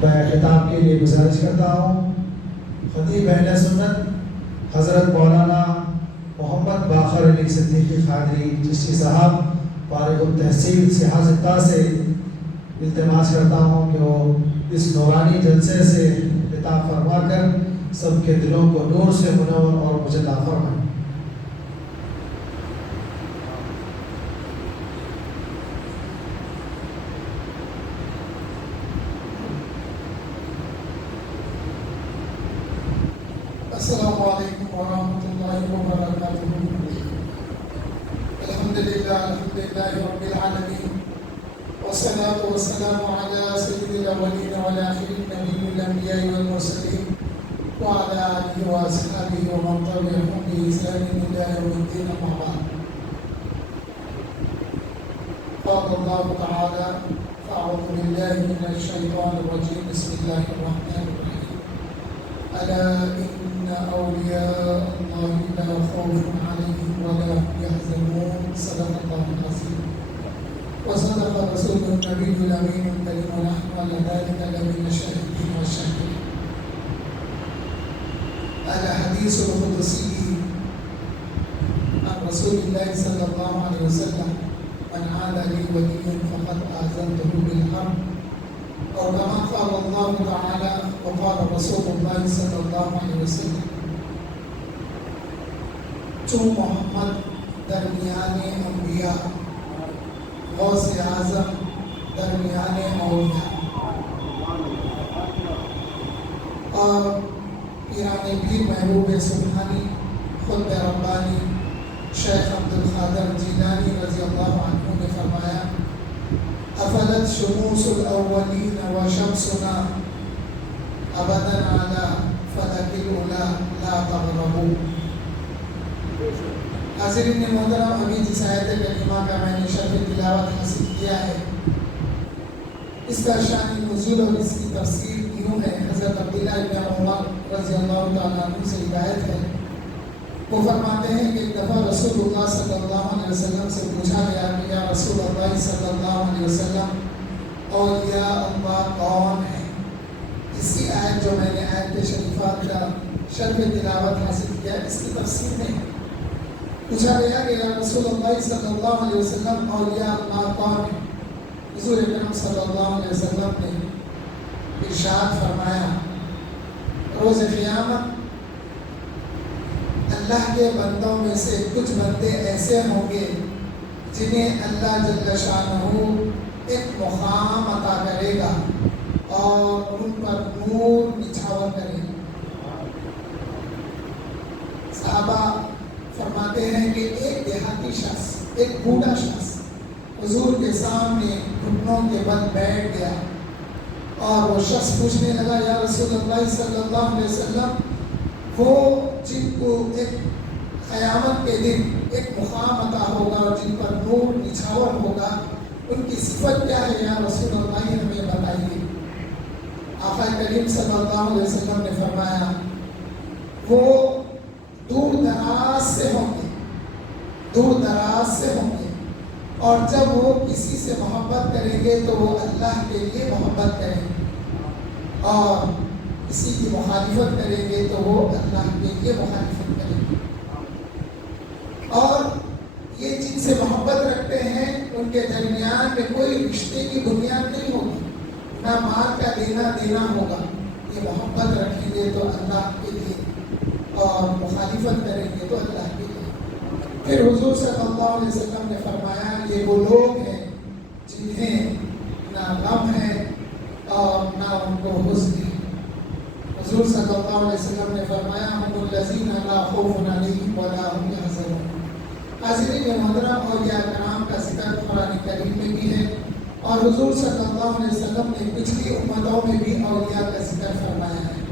خطاب کے لیے گزارش کرتا ہوں خطیب اہل سنت حضرت مولانا محمد باقر علی صدیقی قادری چشتی صاحب فارغ التحصیل سیاستہ سے التماس کرتا ہوں کہ وہ اس نورانی جلسے سے خطاب فرما کر سب کے دلوں کو نور سے منور اور مجدہ فرمائیں۔ السلام علیکم ورحمۃ اللہ وبرکاتہ۔ الحمدللہ رب العالمین والصلاة والسلام علی سید الاولین والآخرین نبی الانبیاء والمرسلین وعلی آلہ واصحابہ ومن تبعهم بإحسان إلی یوم الدین، اما بعد۔ قال اللہ تعالی فاعوذ باللہ من الشیطان الرجیم، بسم اللہ الرحمن الرحیم، الا ان اولیاء اللہ لا خوف علیہم ولا هم یحزنون، صدق اللہ العظیم وصدق رسول النبی الامین الکریم ونحن علی ذلک لمن الشاہدین والشاکرین۔ الحدیث القدسی عن رسول اللہ صلی اللہ علیہ وسلم، من عاد لی ولیا فقد آذنته بالحرب، اور کما قال اللہ تعالی وقال رسول اللہ صلی اللہ علیہ وسلم، چون محمد درمیان انبیاء، غوث اعظم درمیان اولیاء، اور پیران پیر محبوب سبحانی خطب ربانی شیخ عبد القادر جیلانی رضی اللہ عنہ نے فرمایا، افلت شموس الاولین وشمسنا ابدا علی فلک الاولی لا تغربوا۔ حاضرین محترم، ابھی جس آیت کریمہ کا میں نے شرح تلاوت حاصل کیا ہے، اس کا شان نزول اور اس کی تفسیر یوں ہے۔ حضرت عبداللہ ابن عمر رضی اللہ تعالیٰ عنہ سے روایت ہے، وہ فرماتے ہیں کہ ایک دفعہ رسول اللہ صلی اللہ علیہ وسلم سے پوچھا گیا کہ یا رسول اللہ صلی اللہ علیہ وسلم، اولیاء اللہ کون ہیں؟ اسی آیت جو میں نے آیت شریفات کا شرح تلاوت حاصل کیا، اس کی تفسیر میں پوچھا گیا کہ یا رسول اللہ صلی اللہ علیہ وسلم، اولیاء اللہ کون ہیں؟ حضور اکرم صلی اللہ علیہ وسلم نے ارشاد فرمایا، روز قیامت اللہ کے بندوں میں سے کچھ بندے ایسے ہوں گے جنہیں اللہ جل شانہ ایک مقام عطا کرے گا اور ان پر نور نچھاور کرے گا۔ صحابہ فرماتے ہیں کہ ایک دیہاتی شخص، ایک بوڑھا شخص حضور کے سامنے گھٹنوں کے بل بیٹھ گیا اور وہ شخص پوچھنے لگا، یا رسول اللہ صلی اللہ علیہ وسلم، وہ جن کو ایک قیامت کے دن ایک مقام عطا ہوگا اور جن پر نور نچھاور ہوگا، ان کی صفت کیا ہے یا رسول اللہ، ہمیں بتائیے۔ آقا کریم صلی اللہ علیہ وسلم نے فرمایا، وہ دور دراز سے ہوں گے، دور دراز سے ہوں گے، اور جب وہ کسی سے محبت کریں گے تو وہ اللہ کے لیے محبت کریں گے، اور کسی کی مخالفت کریں گے تو وہ اللہ کے لیے مخالفت کریں گے، اور یہ جن سے محبت رکھتے ہیں ان کے درمیان میں کوئی رشتے کی بنیاد نہیں ہوگی، نہ مال کا دینا دینا ہوگا، یہ محبت رکھیں گے تو اللہ کے لیے اور مخالفت کریں گے تو اللہ کے لیے۔ پھر حضور صلی اللہ علیہ وسلم نے فرمایا، یہ وہ لوگ ہیں جنہیں نہ غم ہے اور نہ ان کو حزن ہے۔ حضور صلی اللہ علیہ وسلم نے فرمایا، ہم الذین لا خوف علیہم ولا هم یحزنون۔ حاضرین محترم، اولیاء کرام کا ذکر قرآن کریم میں بھی ہے، اور حضور صلی اللہ علیہ وسلم نے پچھلی امتوں میں بھی اولیاء کا ذکر فرمایا ہے۔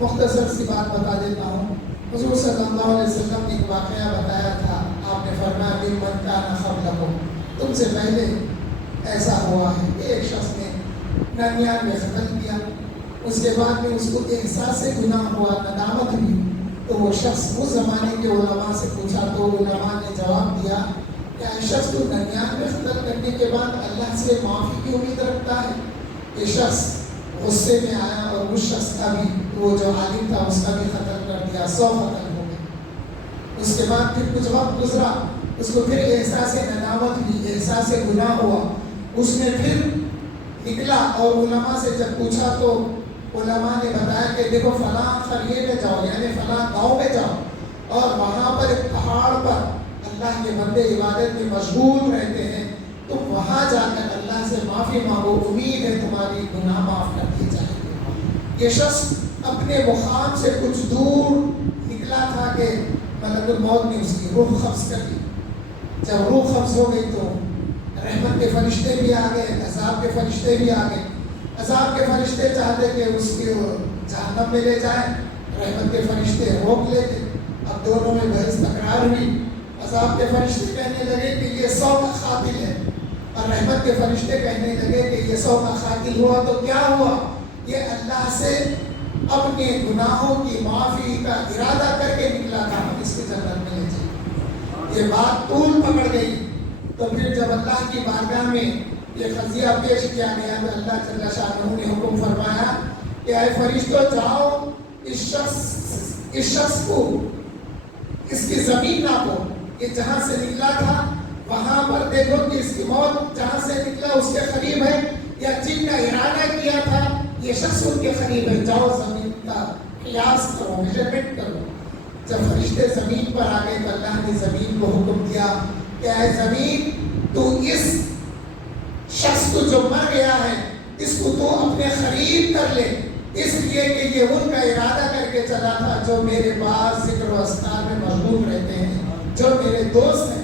مختصر سی بات بتا دیتا ہوں۔ حضور صلی اللہ علیہ وسلم نے ایک واقعہ بتایا تھا، آپ نے فرمایا، ممن کان قبلکم، تم سے پہلے ایسا ہوا ہے کہ ایک شخص نے 99 قتل کیا، اس کے بعد میں اس کو احساس گناہ ہوا، ندامت ہوئی، تو وہ شخص اس زمانے کے علماء سے پوچھا تو علماء نے جواب دیا کہ شخص کو 99 قتل کرنے کے بعد اللہ سے معافی کی امید رکھتا ہے؟ یہ شخص غصے میں آیا اور اس شخص کا بھی وہ جو عالم تھا اس کا بھی قتل کر دیا، 100 قتل ہو گئے۔ اس کے بعد پھر کچھ وقت گزرا، اس کو پھر احساس ندامت ہوئی، احساس گناہ ہوا، اس نے پھر نکلا اور علماء سے جب پوچھا تو علماء نے بتایا کہ دیکھو فلاں قریے میں جاؤ، یعنی فلاں گاؤں میں جاؤ، اور وہاں پر ایک پہاڑ پر اللہ کے بندے عبادت میں مشغول رہتے ہیں، تم وہاں جا کر اللہ سے معافی مانگو، امید ہے تمہاری گناہ معاف کر دی جائے گی۔ یہ شخص اپنے مقام سے کچھ دور نکلا تھا کہ ملک الموت نے اس کی روح قبض کر لی۔ جب روح قبض ہو گئی تو رحمت کے فرشتے بھی آ گئے، عذاب کے فرشتے بھی آ گئے۔ عذاب کے فرشتے چاہتے کہ اس کو جہنم میں لے جائیں، رحمت کے فرشتے روک لیتے۔ اب دونوں میں بحث تکرار ہوئی۔ عذاب کے فرشتے کہنے لگے کہ یہ 100 کا قاتل ہے، اور رحمت کے فرشتے کہنے لگے کہ یہ 100 کا قاتل ہوا تو کیا ہوا، یہ اللہ سے اپنے گناہوں کی معافی کا ارادہ کر کے نکلا تھا، ہم اس کو جنت میں لے جائیں۔ یہ بات طول پکڑ گئی تو پھر جب اللہ کی بارگاہ میں یہ قضیہ پیش کیا گیا تو اللہ جل شانہ نے حکم فرمایا کہ اے فرشتوں جاؤ اس شخص کو اس کی زمین ناپو، یہ جہاں سے نکلا تھا وہاں پر دیکھو کہ اس کی موت جہاں سے نکلا اس کے قریب ہے، یا جن کا ارادہ کیا تھا یہ شخص ان کے قریب ہے، جاؤ زمین کا قیاس کرو، میجرمنٹ کرو۔ جب فرشتے زمین پر آ گئے تو اللہ نے زمین کو حکم دیا کہ اے زمین تو اس شخص کو جو مر گیا ہے اس کو تو اپنے قریب کر لے، اس لیے کہ یہ ان کا ارادہ کر کے چلا تھا جو میرے پاس ذکر و اذکار میں مشغول رہتے ہیں، جو میرے دوست ہیں،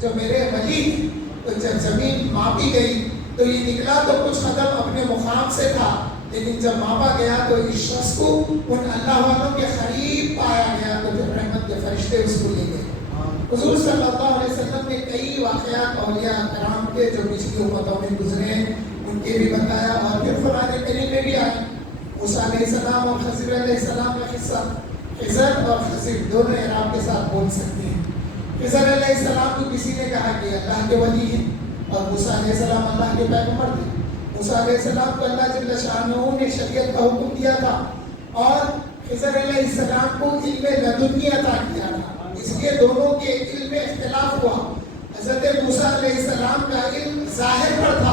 جو میرے ولی ہیں۔ تو جب زمین ماپی گئی تو یہ نکلا تو کچھ قدم اپنے مقام سے تھا، لیکن جب ماپا گیا تو اس شخص کو ان اللہ والوں کے قریب پایا گیا، تو پھر رحمت کے فرشتے اس کو لے گئے۔ حضور صلی اللہ علیہ وسلم نے کئی واقعات اولیاء کرام کے جو پچھلی امتوں میں گزرے ہیں ان کے بھی بتایا، اور پھر قرآن کریم میں بھی آئی موسیٰ علیہ السلام اور خضر علیہ السلام کا قصہ۔ خضر اور خضر دونوں اعراب کے ساتھ بول سکتے ہیں۔ خضر علیہ السلام کو کسی نے کہا کہ اللہ کے ولی ہیں، اور موسیٰ علیہ السلام اللہ کے پیغمبر تھے۔ موسیٰ علیہ السلام کو اللہ جل شانہ نے شریعت کا حکم دیا تھا، اور خضر علیہ السلام کو علم لدنی عطا کیا تھا، اس لیے دونوں کے علم میں اختلاف ہوا۔ حضرت موسیٰ علیہ السلام کا علم ظاہر پر تھا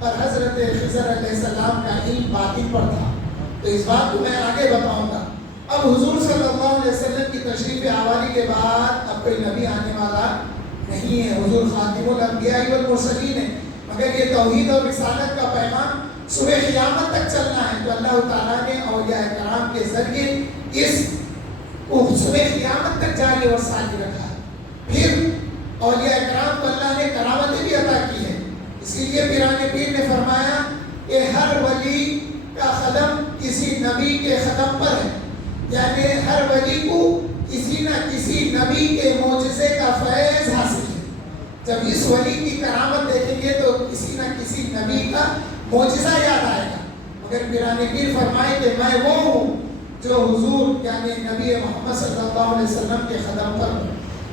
اور حضرت خضر علیہ السلام کا علم باطن پر تھا۔ تو اس بات کو میں آگے بتاؤں گا۔ اب حضور صلی اللہ علیہ وسلم کی تشریف آوری کے بعد اب کوئی نبی آنے والا نہیں ہے، حضور خاتم الانبیاء والمرسلین ہے، مگر یہ توحید اور رسالت کا پیغام صبح قیامت تک چلنا ہے، تو اللہ تعالیٰ نے اولیاء کرام کے ذریعے اس کو صبح قیامت تک جاری اور ساری رکھا ہے۔ پھر اولیاء کرام کو اللہ نے کرامتیں بھی عطا کی ہے، اسی لیے پیران پیر نے فرمایا کہ ہر ولی کا قدم کسی نبی کے قدم پر ہے، یعنی ہر ولی کو کسی نہ کسی نبی کے معجزے کا فیض حاصل ہے۔ جب اس ولی کی کرامت دیکھیں گے تو کسی نہ کسی نبی کا معجزہ یاد آئے گا، مگر پیران پیر فرمائے کہ میں وہ ہوں جو حضور یعنی نبی محمد صلی اللہ علیہ وسلم کے قدم پر ہوں،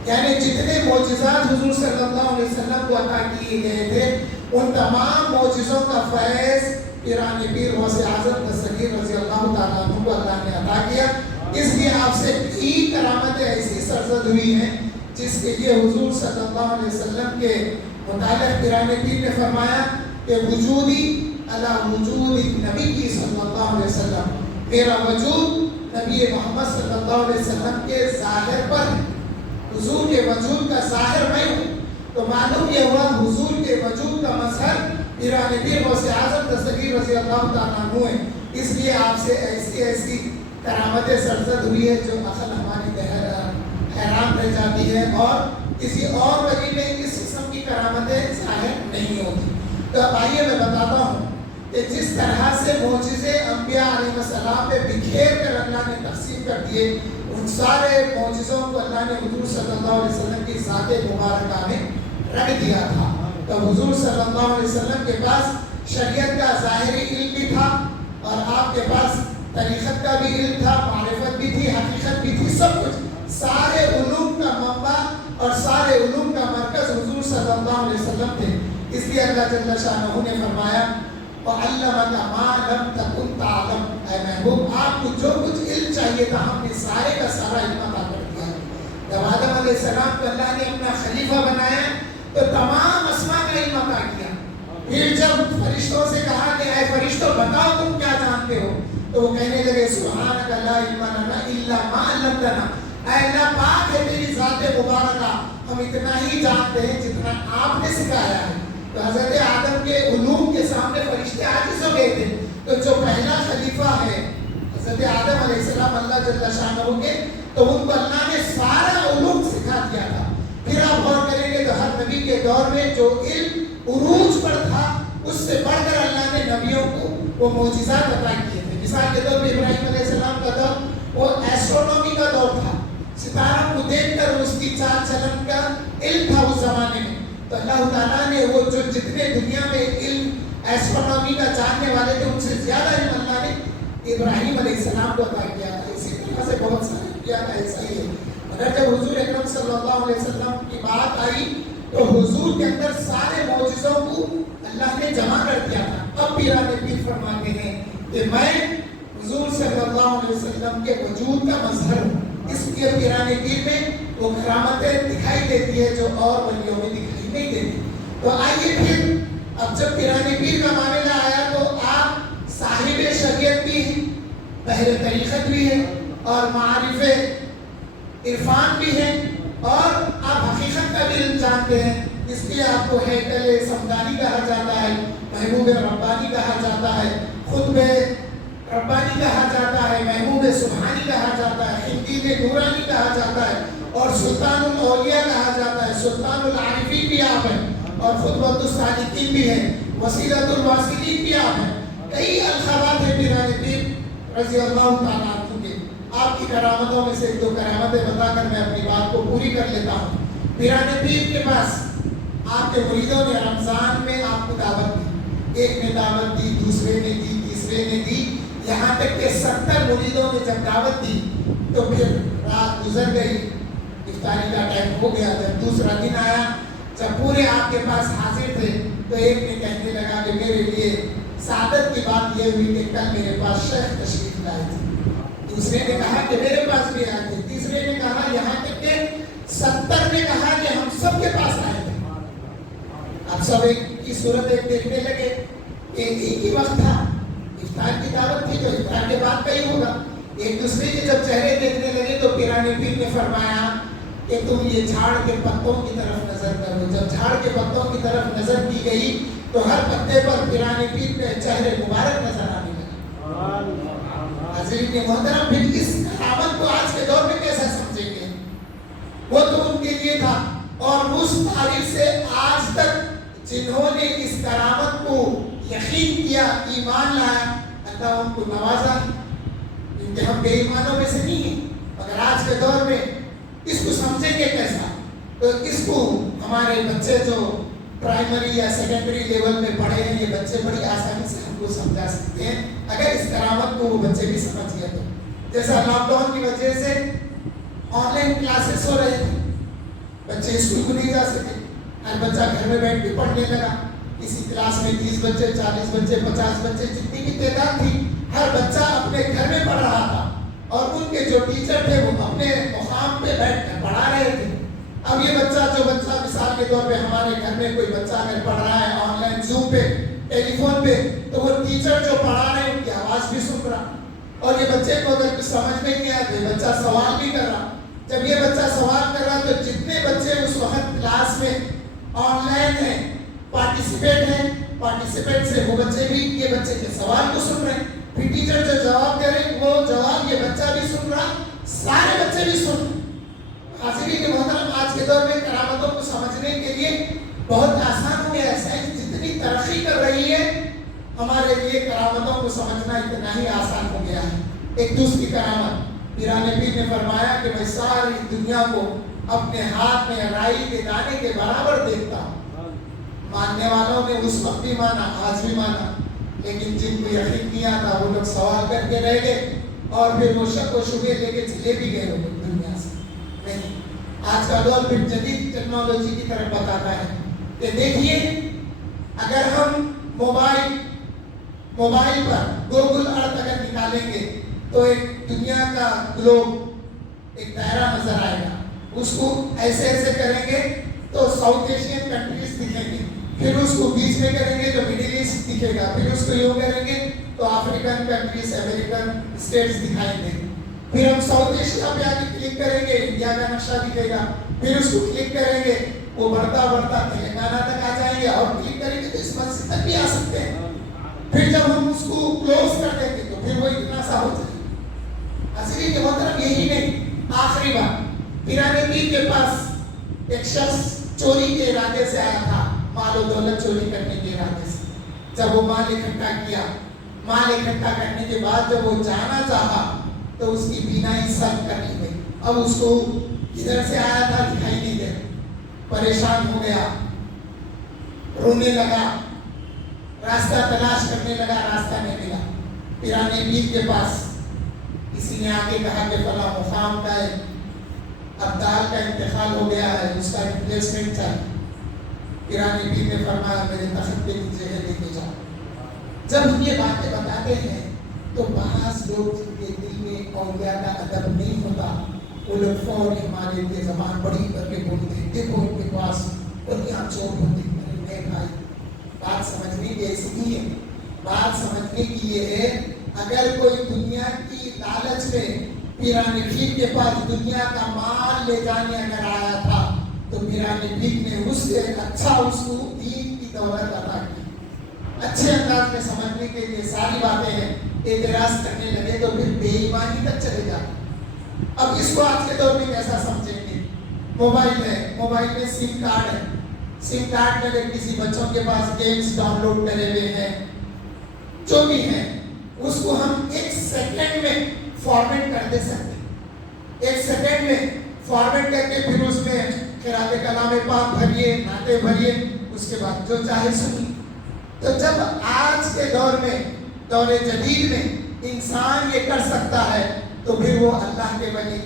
یعنی جتنے معجزات حضور صلی اللہ علیہ وسلم کو عطا کیے گئے تھے ان تمام معجزوں کا فیض پیران پیر غوث اعظم دستگیر رضی اللہ تعالیٰ عنہ کو اللہ نے عطا کیا۔ اس لیے آپ سے کئی کرامتیں ایسی سرزد ہوئی ہیں جس کے لیے حضور صلی اللہ علیہ وسلم کے متعلق پیران پیر نے فرمایا کہ وجودی علی وجود نبی صلی اللہ علیہ وسلم، میرا وجود نبی محمد صلی اللہ علیہ وسلم کے ظاہر پر ہے، حضور کے وجود کا ظاہر میں ہوں۔ تو معلوم یہ ہوا حضور کے وجود کا مظہر پیران پیر غوث اعظم دستگیر رضی اللہ تعالیٰ عنہ ہے، اس لیے آپ سے ایسی کرامتیں سرزد ہوئی ہے جو عقل ہماری حیران رہ جاتی ہے، اور کسی اور ولی میں اس قسم کی کرامتیں ظاہر نہیں ہوتی۔ تو اب آئیے میں بتاتا ہوں کہ جس طرح سے معجزے انبیاء علیہ السلام پہ بکھیر کر اللہ نے تقسیم کر دیے، ان سارے معجزوں کو اللہ نے حضور صلی اللہ علیہ وسلم کی ذات مبارکہ میں رکھ دیا تھا۔ تو حضور صلی اللہ علیہ وسلم کے پاس شریعت کا ظاہری علم بھی تھا، اور آپ کے پاس طریقت کا بھی علم تھا، معرفت بھی تھی، حقیقت بھی تھی، سب کچھ۔ سارے علوم کا منبع اور سارے علوم کا مرکز حضور صلی اللہ علیہ وسلم تھے۔ اس لیے اللہ جل شانہ نے فرمایا وَعَلَّمَكَ مَا لَمْ تَكُنْ تَعْلَمْ. اے محبوب آپ کو جو کچھ علم چاہیے تھا ہم نے سارے کا سارا علم عطا کر دیا. جب آدم علیہ السلام کو اللہ نے اپنا خلیفہ بنایا تو تمام اسماء کا علم عطا کیا. پھر جب فرشتوں سے کہا کہ اے فرشتوں بتاؤ تم کیا جانتے ہو, تو وہ کہنے لگے سبحانک لا علم لنا الا ما علمتنا. اے اللہ پاک ہے تیری ذات مبارکہ, ہم اتنا ہی جانتے ہیں جتنا آپ نے سکھایا ہے. تو حضرت آدم کے علوم کے سامنے فرشتے عاجز ہو گئے تھے. تو جو پہلا خلیفہ ہے حضرت آدم علیہ السلام اللہ جل شانہ کے, تو ان کو اللہ نے سارا علوم سکھا دیا تھا. پھر آپ غور کریں گے تو ہر نبی کے دور میں جو علم عروج پر تھا اس سے بڑھ کر اللہ نے نبیوں کو وہ معجزات عطا کیے تھے. مثال کے طور پہ ابراہیم علیہ السلام کا دور وہ ایسٹرونومی کا دور تھا, ستاروں کو دیکھ کر اس کی چال چلن کا علم تھا اس زمانے میں. تو اللہ تعالیٰ نے وہ جو جتنے دنیا میں علم ایسٹرونومی کا جاننے والے تھے ان سے زیادہ علم اللہ نے ابراہیم علیہ السلام کو عطا کیا تھا. اسی طرح سے بہت سارے کیا تھا ایسا ہی ہے. مگر جب حضور اکرم صلی اللہ علیہ وسلم کی بات آئی تو حضور کے اندر سارے معجزوں کو اللہ نے جمع کر دیا تھا. اب پیران پیر فرماتے ہیں کہ میں حضور صلی اللہ علیہ وسلم کے وجود کا مظہر ہوں. اس لیے پیران پیر میں وہ کرامتیں دکھائی دیتی ہے جو اور ولیوں میں دکھائی نہیں دیتی. تو آئیے پھر اب جب پیران پیر کا معاملہ آیا تو آپ صاحب شریعت بھی ہیں, بحر طریقت بھی ہیں اور معارف عرفان بھی ہیں اور آپ حقیقت کا بھی علم جانتے ہیں. اس لیے آپ کو ہیکل سمدانی کہا جاتا ہے, محبوب ربانی کہا جاتا ہے, خطب ربانی کہا جاتا ہے, محبوب سبحانی کہا جاتا ہے, خندید نورانی کہا جاتا ہے اور سلطان الاولیاء کہا جاتا ہے. سلطان العارفین بھی آپ ہیں اور خطبۃ الصادقین بھی ہیں, وسیلۃ الواصلین بھی آپ ہیں. کئی القابات ہیں پیران پیر رضی اللہ تعالیٰ عنہ کے. آپ کی کرامتوں میں سے ایک دو کرامتیں بتا کر میں اپنی بات کو پوری کر لیتا ہوں. پیران پیر کے پاس آپ کے مریدوں نے رمضان میں آپ کو دعوت دی. ایک نے دعوت دی, دوسرے نے دی, تیسرے نے دی, یہاں تک کہ 70 مریدوں نے جب دعوت دی تو پھر رات گزر گئی, افطاری کا ٹائم ہو گیا. جب دوسرا دن آیا, جب پورے آپ کے پاس حاضر تھے تو ایک نے کہنے لگا کہ میرے لیے سعادت کی بات یہ ہوئی کہ کل میرے پاس شیخ تشریف لائے تھے. دوسرے نے کہا کہ میرے پاس بھی آئے تھے. تیسرے نے کہا, یہاں تک کہ 70 نے کہا کہ ہم سب کے پاس آئے تھے. اب سب ایک کی صورت ایک دیکھنے لگے کہ ایک ہی وقت تھا, افطار کی دعوت تھی تو افطار کے بعد کا ہی ہوگا. ایک دوسرے کے جب چہرے دیکھنے لگے تو پیران پیر نے فرمایا کہ تم یہ جھاڑ کے پتوں کی طرف نظر کرو. جب جھاڑ کے پتوں کی طرف نظر کی گئی تو ہر پتے پر پیران پیر کے چہرے مبارک نظر آنے لگے. حضرت محترم, پھر اس کرامت کو آج کے دور میں کیسا سمجھیں گے؟ وہ تو ان کے لیے تھا اور اس تاریخ سے آج تک جنہوں نے اس کرامت کو یقین کیا, ایمان لایا, اللہ ان کو نوازا. کیونکہ ہم بے ایمانوں میں سے نہیں ہیں, مگر آج کے دور میں اس کو سمجھیں گے کیسا؟ تو اس کو ہمارے بچے جو پرائمری یا سیکنڈری لیول میں پڑھے ہیں, یہ بچے بڑی آسانی سے ہم کو سمجھا سکتے ہیں اگر اس کرامت کو وہ بچے بھی سمجھ گئے تو. جیسا لاک ڈاؤن کی وجہ سے آن لائن کلاسز ہو رہے تھے, بچے اسکول کو نہیں جا سکے, ہر بچہ گھر میں بیٹھ کے پڑھنے لگا. کسی کلاس میں 30 بچے, 40 بچے, 50 بچے, جتنی بھی تعداد تھی, ہر بچہ اپنے گھر میں پڑھ رہا تھا اور ان کے جو ٹیچر تھے وہ اپنے مقام پہ بیٹھ کر پڑھا رہے تھے. اب یہ جو بچہ مثال کے طور پہ ہمارے گھر میں کوئی بچہ اگر پڑھ رہا ہے آن لائن زوم پہ, ٹیلی فون پہ, تو وہ ٹیچر جو پڑھا رہے ہیں ان کی آواز بھی سن رہا. اور یہ بچے کو اگر کچھ سمجھ میں نہیں آیا تو یہ بچہ سوال بھی کر رہا. جب یہ بچہ سوال کر رہا تو جتنے بچے اس وقت کلاس میں آن لائن ہیں, پارٹیسپیٹ سے وہ بچے بھی یہ بچے کے سوال کو سن رہے ہیں. پھر ٹیچر جو جواب دے رہے وہ جواب یہ بچہ بھی سن رہا, سارے بچے بھی سن رہے. حاضرین کے محترم, آج کے دور میں کرامتوں کو سمجھنے کے لیے بہت آسان ہو گیا ہے. سائنس جتنی ترقی کر رہی ہے ہمارے لیے کرامتوں کو سمجھنا اتنا ہی آسان ہو گیا ہے. ایک دوسری کرامت, پیران پیر نے فرمایا کہ میں ساری دنیا کو اپنے ہاتھ میں رائی کے دانے کے برابر دیکھتا ہوں. ماننے والوں نے اس وقت بھی مانا, آج بھی مانا, لیکن جن کو یقین نہیں آتا وہ لوگ سوال کر کے رہ گئے اور پھر وہ شک و شبے لے کے چلے بھی گئے لوگ دنیا سے. نہیں, آج کا دور پھر جدید ٹیکنالوجی کی طرف بتاتا ہے کہ دیکھیے اگر ہم موبائل موبائل پر گوگل ارتھ اگر نکالیں گے تو ایک دنیا کا گلوب ایک دائرہ نظر آئے گا. اس کو ایسے ایسے کریں گے تو ساؤتھ ایشین کنٹریز دکھیں گے, پھر اس کو بیچ میں کریں گے تو مڈل ایسٹ دکھے گا, پھر اس کو یوں کریں گے تو افریقن کنٹریز, امریکن اسٹیٹس دکھائیں گے. پھر ہم ساؤتھ ایشیا پہ آگے کلک کریں گے, انڈیا کا نقشہ دکھے گا. پھر اس کو کلک کریں گے, وہ بڑھتا بڑھتا تلنگانہ تک آ جائیں گے, اور کلک کریں گے تو اس مسجد تک بھی آ سکتے ہیں. پھر جب ہم اس کو کلوز کر دیں گے تو پھر وہ اتنا سا ہو جائے گا. اصلی کے مطلب یہی نہیں. آخری بات, پیرانے پیر کے پاس ایک شخص چوری کے ارادے سے آیا تھا, مال و دولت چوری کرنے کے ارادے سے. جب وہ مال اکٹھا کیا, مال اکٹھا کرنے کے بعد جب وہ جانا چاہا تو اس کی بینائی سلب کر لی گئی. اب اس کو کدھر سے آیا تھا دکھائی نہیں دے, پریشان ہو گیا, رونے لگا, راستہ تلاش کرنے لگا, راستہ نہیں ملا. پیرانے پیر کے پاس کسی نے آگے کہا کہ فلاں مقام کا ابدال کا انتقال ہو گیا ہے, اس کا ریپلیسمنٹ چاہیے. پیرانے پیر نے فرمایا میرے تخت پہ نیچے ہے, لے کے جاؤ. جب ہم یہ باتیں بتاتے ہیں تو بعض لوگ جن کے دل میں اولیاء کا ادب نہیں ہوتا, وہ لوگ فوری ہمارے لیے زبان بڑی کر کے بولتے ہیں دیکھو ان کے پاس بڑیاں چوٹ ہوتی. میرے بھائی, بات سمجھنے کی ایسی نہیں ہے. بات سمجھنے کی یہ ہے, اگر کوئی دنیا کی لالچ میں پیرانے پیر کے پاس دنیا کا مال لے جانے اگر آیا تھا تو پیرانے پیر نے اس سے اچھا اس کو دین کی دولت عطا کی. اچھے انداز میں سمجھنے کے لیے ساری باتیں ہیں. اعتراض کرنے لگے تو پھر بے ایمانی تک چلے جاتے. اب اس کو آج کے دور میں کیسا سمجھیں گے؟ موبائل ہے, موبائل میں سم کارڈ ہے, سم کارڈ میں اگر کسی بچوں کے پاس گیمز ڈاؤن لوڈ کرے ہوئے ہیں, جو بھی ہیں, اس کو ہم ایک سیکنڈ میں فارمیٹ کر دے سکتے ہیں. ایک سیکنڈ میں فارمیٹ کر کے پھر اس میں قرات کلام پاک بھریے, نعتیں بھریے, اس کے بعد جو چاہے سنیے. تو جب آج کے دور میں, دور جدید میں انسان یہ کر سکتا ہے تو پھر وہ اللہ کے ولی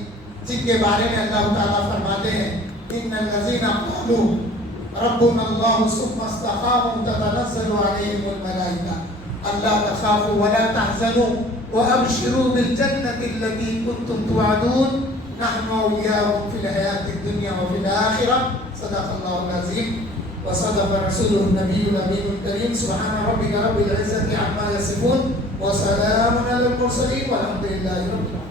جن کے بارے میں اللہ تعالیٰ فرماتے ہیں ان الذین قالوا ربنا اللہ ثم استقاموا تتنزل علیہم الملائکہ الا تخافوا ولا تحزنوا وابشروا بالجنة التي كنتم توعدون نحن اولیاؤکم فی الحیاة الدنیا وفی الآخرہ. صدق اللہ العظیم وصدق رسوله النبي الأمين الكريم. سبحان ربك رب العزة عما يصفون وسلام على المرسلين والحمد لله رب العالمين.